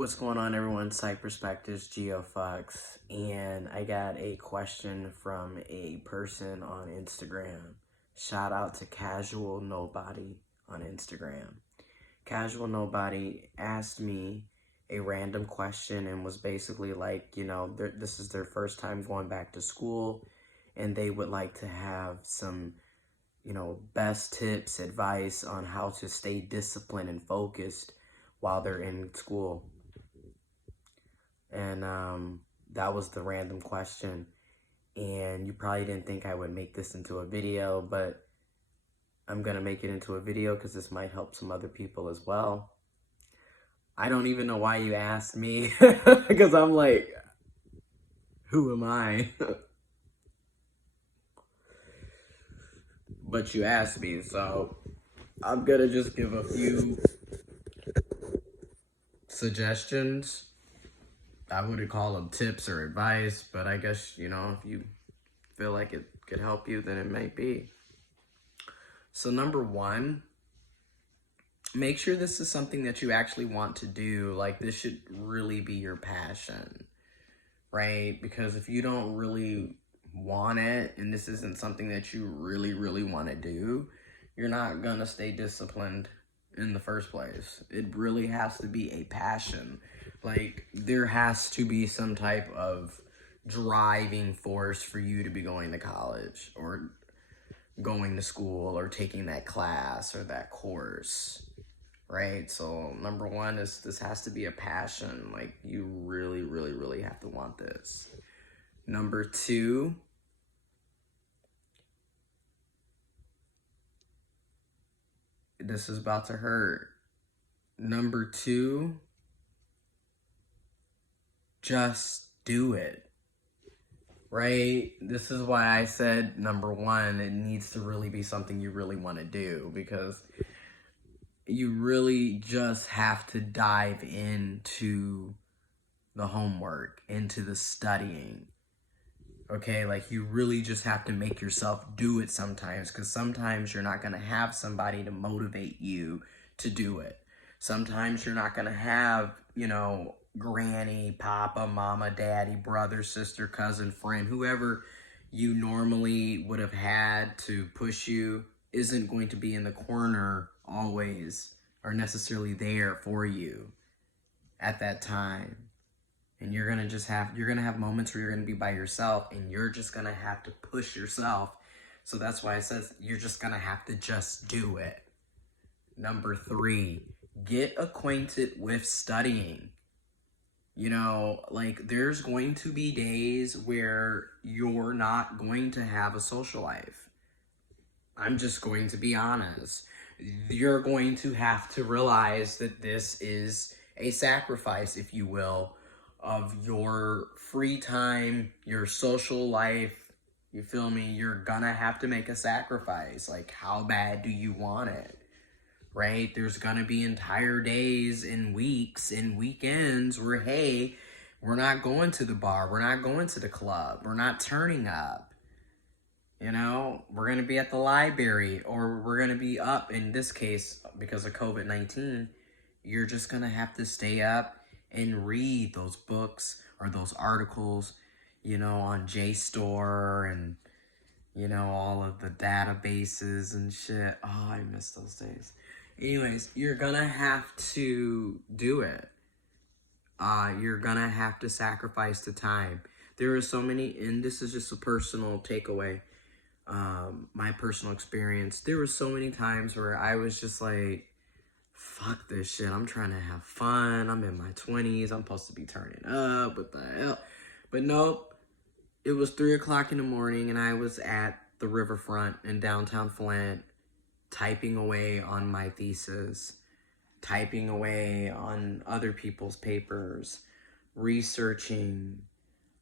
What's going on, everyone? Site Perspectives, giofvcks, and I got a question from a person on Instagram. Shout out to Casual Nobody on Instagram. Casual Nobody asked me a random question and was basically like, this is their first time going back to school, and they would like to have some, best tips, advice on how to stay disciplined and focused while they're in school. And that was the random question. And you probably didn't think I would make this into a video, but I'm gonna make it into a video because this might help some other people as well. I don't even know why you asked me, because I'm like, who am I? But you asked me, so I'm gonna just give a few suggestions. I wouldn't call them tips or advice, but I guess, if you feel like it could help you, then it might be. So number one, make sure this is something that you actually want to do. Like, this should really be your passion, right? Because if you don't really want it, and this isn't something that you really, really want to do, you're not gonna stay disciplined in the first place. It really has to be a passion. Like, there has to be some type of driving force for you to be going to college or going to school or taking that class or that course, right? So number one is this has to be a passion. Like, you really, really, really have to want this. Number two, this is about to hurt. Number two, just do it, right? This is why I said number one, it needs to really be something you really want to do, because you really just have to dive into the homework, into the studying. Okay, like, you really just have to make yourself do it sometimes, because sometimes you're not going to have somebody to motivate you to do it. Sometimes you're not going to have, granny, papa, mama, daddy, brother, sister, cousin, friend, whoever you normally would have had to push you isn't going to be in the corner always or necessarily there for you at that time. And you're going to have moments where you're going to be by yourself, and you're just going to have to push yourself. So that's why it says you're just going to have to just do it. Number three, get acquainted with studying. Like, there's going to be days where you're not going to have a social life. I'm just going to be honest. You're going to have to realize that this is a sacrifice, if you will, of your free time, your social life. You feel me? You're gonna have to make a sacrifice. Like, how bad do you want it? Right? There's gonna be entire days and weeks and weekends where, hey, we're not going to the bar, we're not going to the club, we're not turning up. We're gonna be at the library, or we're gonna be up. In this case, because of COVID-19, you're just gonna have to stay up and read those books or those articles, on JSTOR and, all of the databases and shit. Oh, I miss those days. Anyways, you're gonna have to do it. You're gonna have to sacrifice the time. There are so many, and this is just a personal takeaway, my personal experience. There were so many times where I was just like, fuck this shit, I'm trying to have fun, I'm in my 20s, I'm supposed to be turning up, what the hell? But nope, it was 3 o'clock in the morning, and I was at the riverfront in downtown Flint, typing away on my thesis, typing away on other people's papers, researching.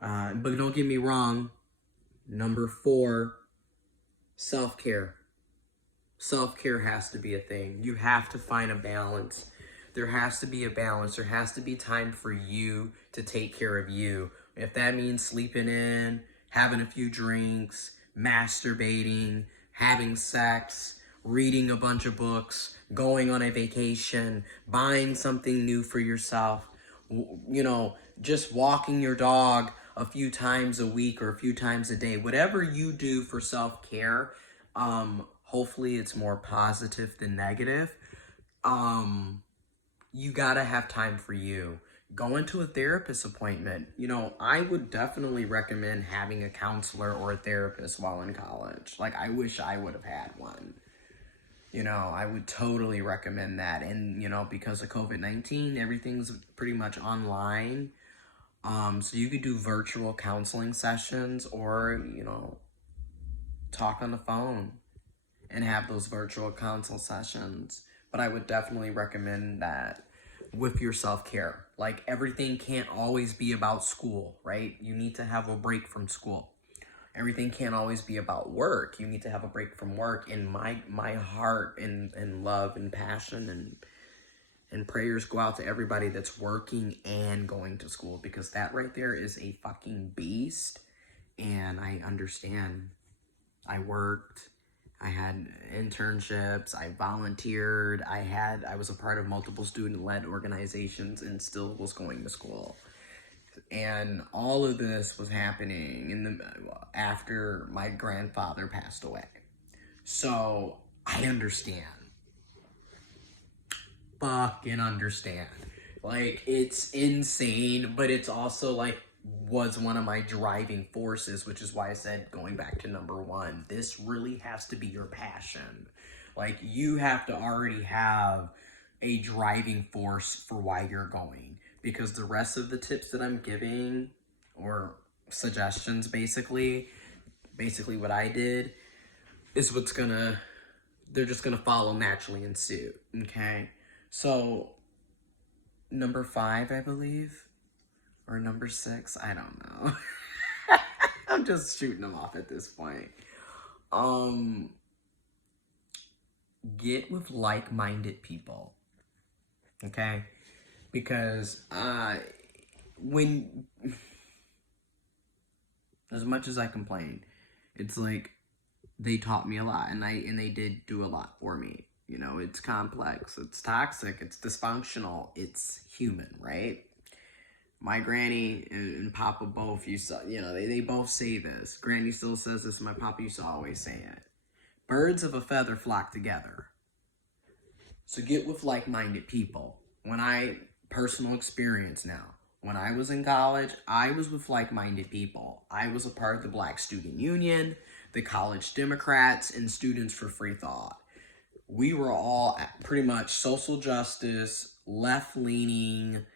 But don't get me wrong, number 4, self-care. Self-care has to be a thing. You have to find a balance. There has to be a balance. There has to be time for you to take care of you. If that means sleeping in, having a few drinks, masturbating, having sex, reading a bunch of books, going on a vacation, buying something new for yourself, just walking your dog a few times a week or a few times a day, whatever you do for self-care, hopefully it's more positive than negative. You gotta have time for you. Go into a therapist appointment. I would definitely recommend having a counselor or a therapist while in college. Like, I wish I would have had one. I would totally recommend that. And, because of COVID-19, everything's pretty much online. So you could do virtual counseling sessions or, talk on the phone and have those virtual consult sessions. But I would definitely recommend that with your self-care. Like, everything can't always be about school, right? You need to have a break from school. Everything can't always be about work. You need to have a break from work. And my heart and love and passion and prayers go out to everybody that's working and going to school, because that right there is a fucking beast. And I understand. I worked. I had internships, I volunteered, I was a part of multiple student-led organizations and still was going to school. And all of this was happening after my grandfather passed away. So I understand. Fucking understand. Like, it's insane, but it's also like was one of my driving forces, which is why I said, going back to number one, this really has to be your passion. Like, you have to already have a driving force for why you're going, because the rest of the tips that I'm giving, or suggestions, basically what I did is they're just gonna follow naturally in suit. Okay, so number 5, I believe, or number 6, I don't know. I'm just shooting them off at this point. Get with like-minded people. Okay? Because when as much as I complain, it's like they taught me a lot, and they did do a lot for me. It's complex, it's toxic, it's dysfunctional, it's human, right? My granny and papa both used to, they both say this. Granny still says this, and my papa used to always say it. Birds of a feather flock together. So get with like-minded people. Personal experience now, when I was in college, I was with like-minded people. I was a part of the Black Student Union, the College Democrats, and Students for Free Thought. We were all pretty much social justice, left-leaning,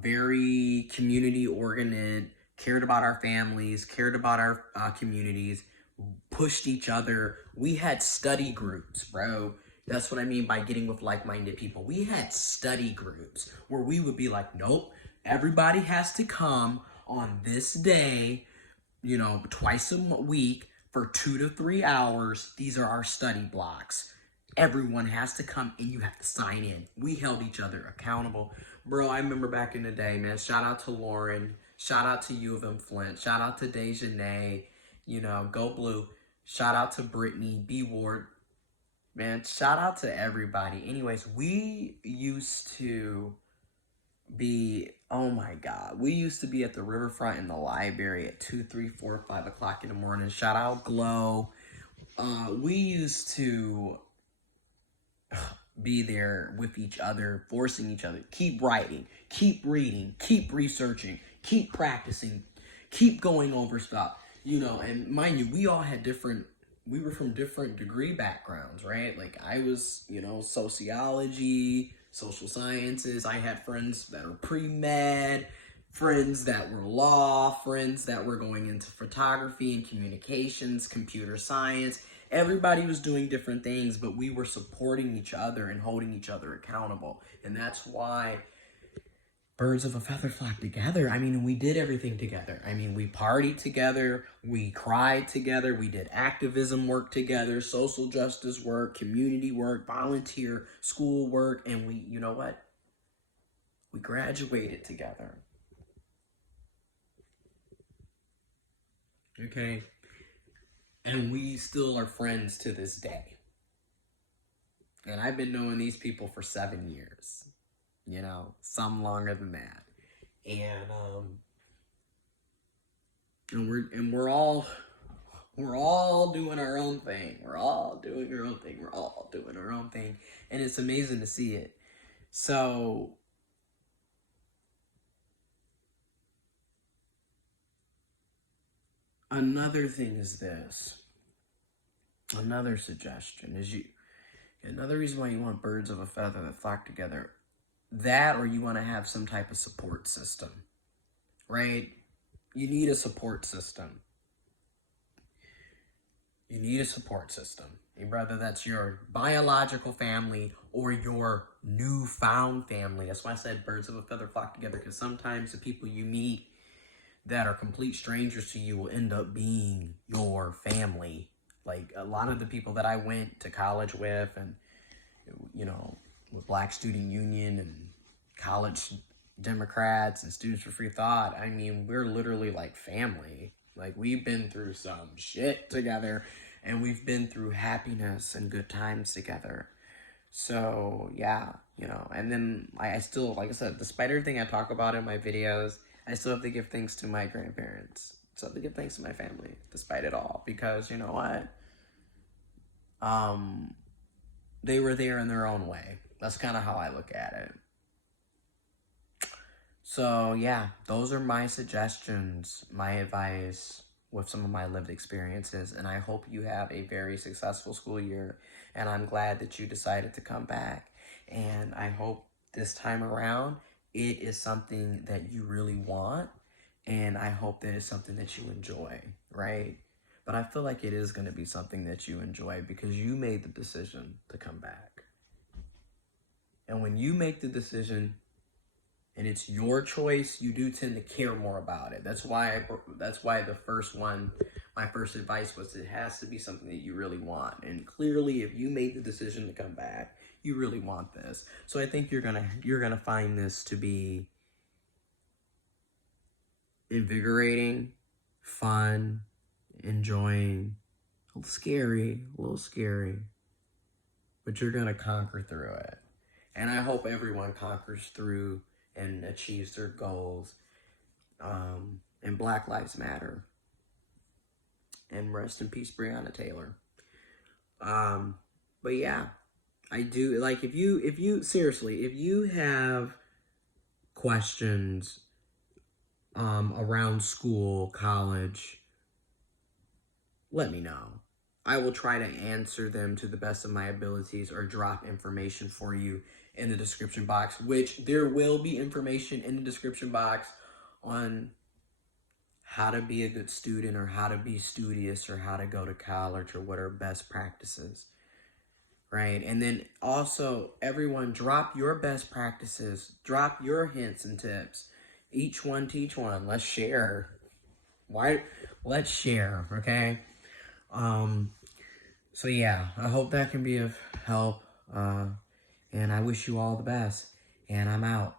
very community-oriented, cared about our families, cared about our communities, pushed each other. We had study groups, bro. That's what I mean by getting with like-minded people. We had study groups where we would be like, nope, everybody has to come on this day, twice a week for 2 to 3 hours. These are our study blocks. Everyone has to come and you have to sign in. We held each other accountable. Bro, I remember back in the day, man. Shout out to Lauren. Shout out to U of M Flint. Shout out to Dejanay. Go Blue. Shout out to Brittany, B Ward. Man, shout out to everybody. Anyways, we used to be, oh my God, we used to be at the riverfront in the library at 2, 3, 4, 5 o'clock in the morning. Shout out Glow. We used to be there with each other, forcing each other. Keep writing, keep reading, keep researching, keep practicing, keep going over stuff. And mind you, we were from different degree backgrounds, right? Like, I was, sociology, social sciences. I had friends that were pre-med, friends that were law, friends that were going into photography and communications, computer science. Everybody was doing different things, but we were supporting each other and holding each other accountable. And that's why birds of a feather flock together. I mean, we did everything together. I mean, we partied together, we cried together, we did activism work together, social justice work, community work, volunteer, school work, and we, you know what? We graduated together. Okay? And we still are friends to this day. And I've been knowing these people for 7 years. some longer than that. And we're all doing our own thing. We're all doing our own thing. We're all doing our own thing. And it's amazing to see it. So another thing is this. Another suggestion is another reason why you want birds of a feather that flock together. That, or you want to have some type of support system, right? You need a support system. You need a support system. Whether that's your biological family or your newfound family. That's why I said birds of a feather flock together, because sometimes the people you meet that are complete strangers to you will end up being your family. Like a lot of the people that I went to college with, and with Black Student Union and college Democrats and Students for Free Thought, I mean, we're literally like family. Like, we've been through some shit together, and we've been through happiness and good times together. So yeah, and then I still, like I said, despite everything I talk about in my videos, I still have to give thanks to my grandparents. So I have to give thanks to my family, despite it all, because you know what? They were there in their own way. That's kind of how I look at it. So yeah, those are my suggestions, my advice with some of my lived experiences, and I hope you have a very successful school year, and I'm glad that you decided to come back, and I hope this time around it is something that you really want, and I hope that it's something that you enjoy, right? But I feel like it is going to be something that you enjoy because you made the decision to come back. And when you make the decision and it's your choice, you do tend to care more about it. That's why the first one, my first advice was, it has to be something that you really want. And clearly, if you made the decision to come back, you really want this. So I think you're gonna find this to be invigorating, fun, enjoying, a little scary, but you're gonna conquer through it. And I hope everyone conquers through and achieves their goals. And Black Lives Matter. And rest in peace, Breonna Taylor. But yeah, I do, like, if you have questions around school, college, let me know. I will try to answer them to the best of my abilities, or drop information for you in the description box, which there will be information in the description box on how to be a good student, or how to be studious, or how to go to college, or what are best practices, right? And then also, everyone, drop your best practices, drop your hints and tips. Each one teach one. Let's share. Let's share, okay? So yeah, I hope that can be of help, and I wish you all the best, and I'm out.